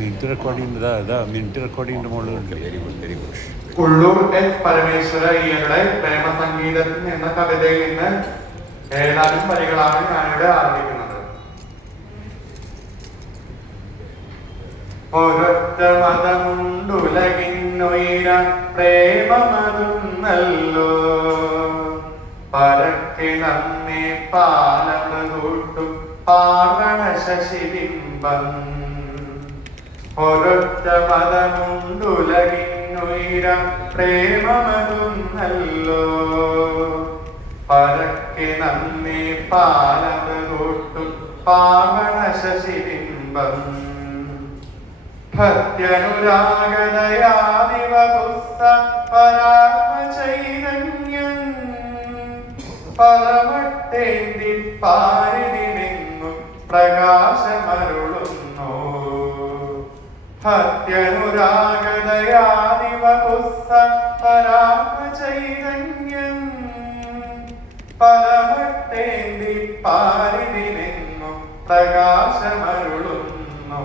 Minute recording ഇതാ ഇതാ minute റെക്കോർഡിങ്ങിന്റെ മുകളിലുണ്ട് very good very good Kollur S Parameswara അയ്യരുടെ പ്രേമസംഗീതത്തിൽ എന്ന കവിതയിൽ നിന്ന് ഏതാനും വരികളാണ് ഞാനിവിടെ ആരംഭിക്കുന്നത്. ഒരൊറ്റ മതമുണ്ടുലകിന്നുയര പ്രേമമതുന്നല്ലോ. പരക്കെ നമ്മെ പാലമൃകൂട്ടും പാർവണ ശശിബിംബം. ഒരൊറ്റ മതമുണ്ടുലകിന്നുയര പ്രേമമതുന്നല്ലോ. പരക്കെ നമ്മെ പാലമൃകൂട്ടും പാർവണ ശശിബിംബം ഭക്തനുരാഗതയാദിവപുസ്ത പരാമചൈതന്യം പരമട്ടേന്തി പാരിതിനെങ്ങും പ്രകാശമരുളുന്നു ഭക്തനുരാഗതയാദിവപുസ്ത പരാമചൈതന്യം പരമട്ടേന്തി പാരിതിനെങ്ങും പ്രകാശമരുളുന്നു.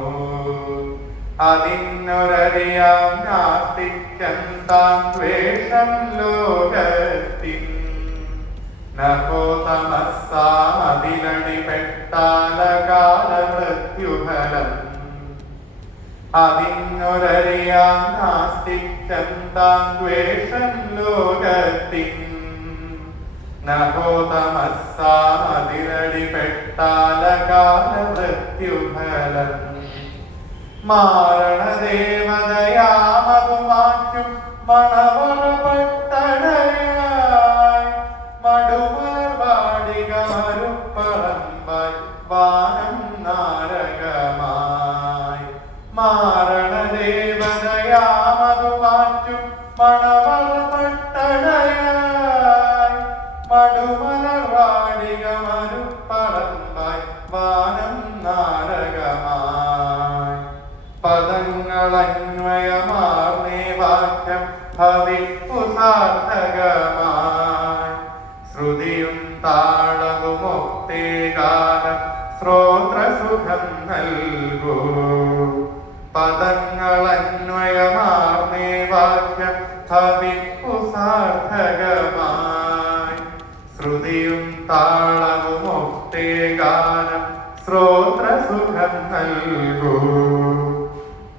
അതിന്നൊരറിയാം നാസ്തിക്കം താൻ ദ്വേഷം ലോകത്തിൻ. നഹോതമസ്സാമതിലടിപ്പെട്ടാലകാല മൃത്യുഫലം അതിനൊരറിയാം നാസ്തിക്കം താൻ ദ്വേഷം ലോകത്തിൻ. നഹോതമസ്സാമതിലടിപ്പെട്ടാലകാല മൃത്യുഫലം പദങ്ങളന്വയമാർന്നേ വാക്യം ശ്രുതിയും താളവുമൊത്തേ ഗാനം ശ്രോത്രസുഖം ഭവിപ്പു സാർത്ഥകമായി ശ്രുതിയും താളവുമൊത്തേ ഗാനം ശ്രോത്രസുഖം നൽകൂ.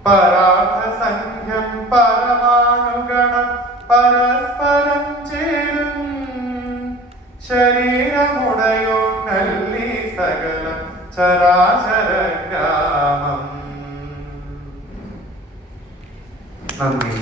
പരാധസംഖ്യം പരമാണുഗണം പരസ്പരം ചേരും. ശരീരമുടയോ നല്ലി സകലം ചരാചര ഗ്രാമം നന്ദി.